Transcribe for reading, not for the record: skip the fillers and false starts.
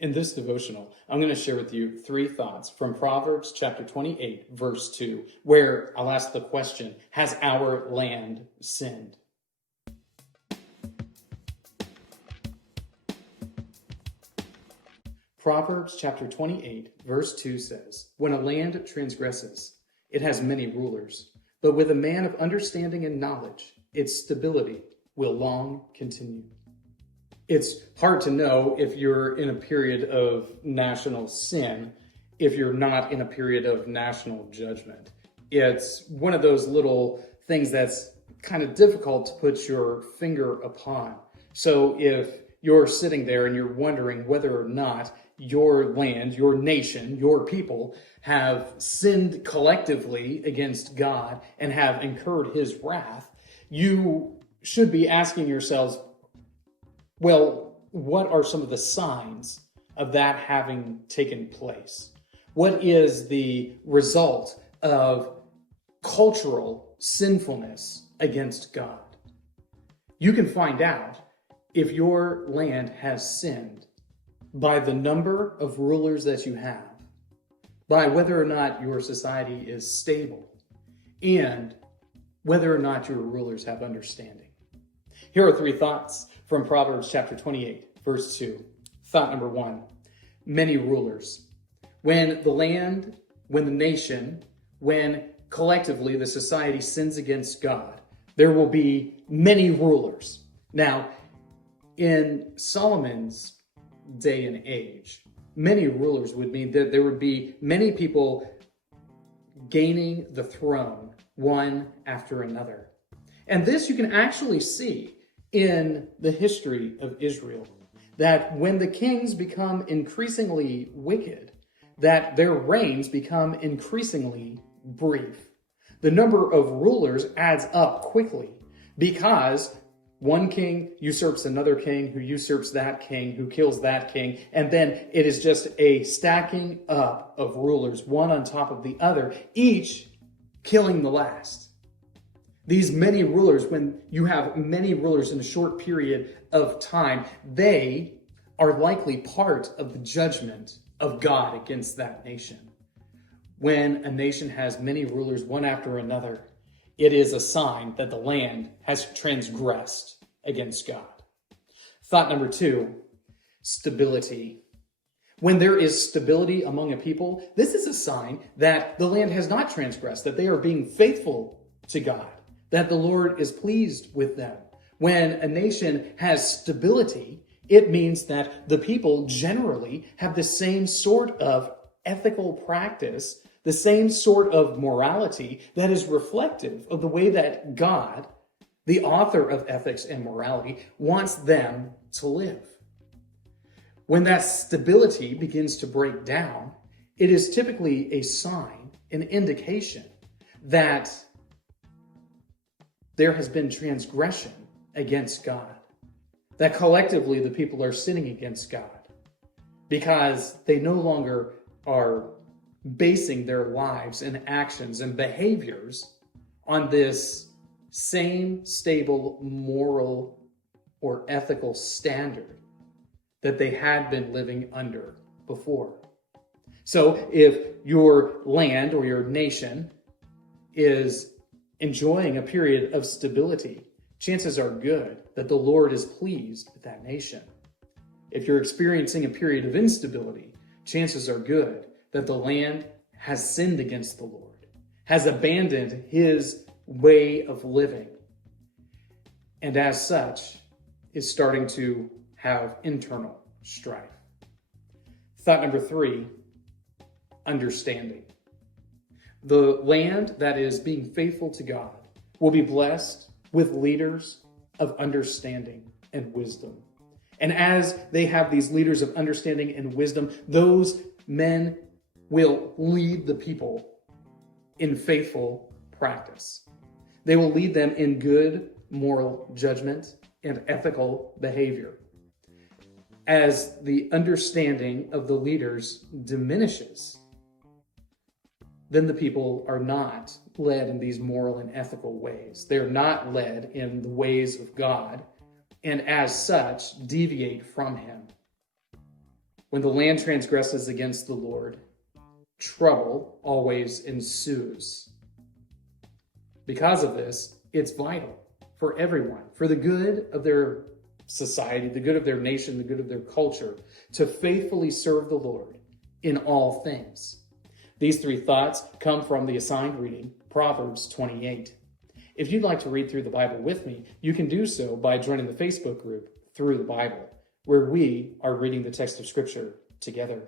In this devotional, I'm going to share with you 3 thoughts from Proverbs chapter 28, verse 2, where I'll ask the question, has our land sinned? Proverbs chapter 28, verse 2 says, "When a land transgresses, it has many rulers, but with a man of understanding and knowledge, its stability will long continue." It's hard to know if you're in a period of national sin if you're not in a period of national judgment. It's one of those little things that's kind of difficult to put your finger upon. So if you're sitting there and you're wondering whether or not your land, your nation, your people have sinned collectively against God and have incurred his wrath, you should be asking yourselves, well, what are some of the signs of that having taken place? What is the result of cultural sinfulness against God? You can find out if your land has sinned by the number of rulers that you have, by whether or not your society is stable, and whether or not your rulers have understanding. Here are 3 thoughts from Proverbs chapter 28, verse 2. Thought number 1, many rulers. When the land, when the nation, when collectively the society sins against God, there will be many rulers. Now, in Solomon's day and age, many rulers would mean that there would be many people gaining the throne one after another. And this you can actually see in the history of Israel, that when the kings become increasingly wicked, that their reigns become increasingly brief. The number of rulers adds up quickly because one king usurps another king, who usurps that king, who kills that king, and then it is just a stacking up of rulers, one on top of the other, each killing the last. These many rulers, when you have many rulers in a short period of time, they are likely part of the judgment of God against that nation. When a nation has many rulers, one after another, it is a sign that the land has transgressed against God. Thought number 2, stability. When there is stability among a people, this is a sign that the land has not transgressed, that they are being faithful to God, that the Lord is pleased with them. When a nation has stability, it means that the people generally have the same sort of ethical practice, the same sort of morality that is reflective of the way that God, the author of ethics and morality, wants them to live. When that stability begins to break down, it is typically a sign, an indication that there has been transgression against God, that collectively the people are sinning against God because they no longer are basing their lives and actions and behaviors on this same stable moral or ethical standard that they had been living under before. So if your land or your nation is enjoying a period of stability, chances are good that the Lord is pleased with that nation. If you're experiencing a period of instability, chances are good that the land has sinned against the Lord, has abandoned his way of living, and as such is starting to have internal strife. Thought number 3, understanding. The land that is being faithful to God will be blessed with leaders of understanding and wisdom. And as they have these leaders of understanding and wisdom, those men will lead the people in faithful practice. They will lead them in good moral judgment and ethical behavior. As the understanding of the leaders diminishes, then the people are not led in these moral and ethical ways. They're not led in the ways of God, and as such, deviate from him. When the land transgresses against the Lord, trouble always ensues. Because of this, it's vital for everyone, for the good of their society, the good of their nation, the good of their culture, to faithfully serve the Lord in all things. These three thoughts come from the assigned reading, Proverbs 28. If you'd like to read through the Bible with me, you can do so by joining the Facebook group Through the Bible, where we are reading the text of Scripture together.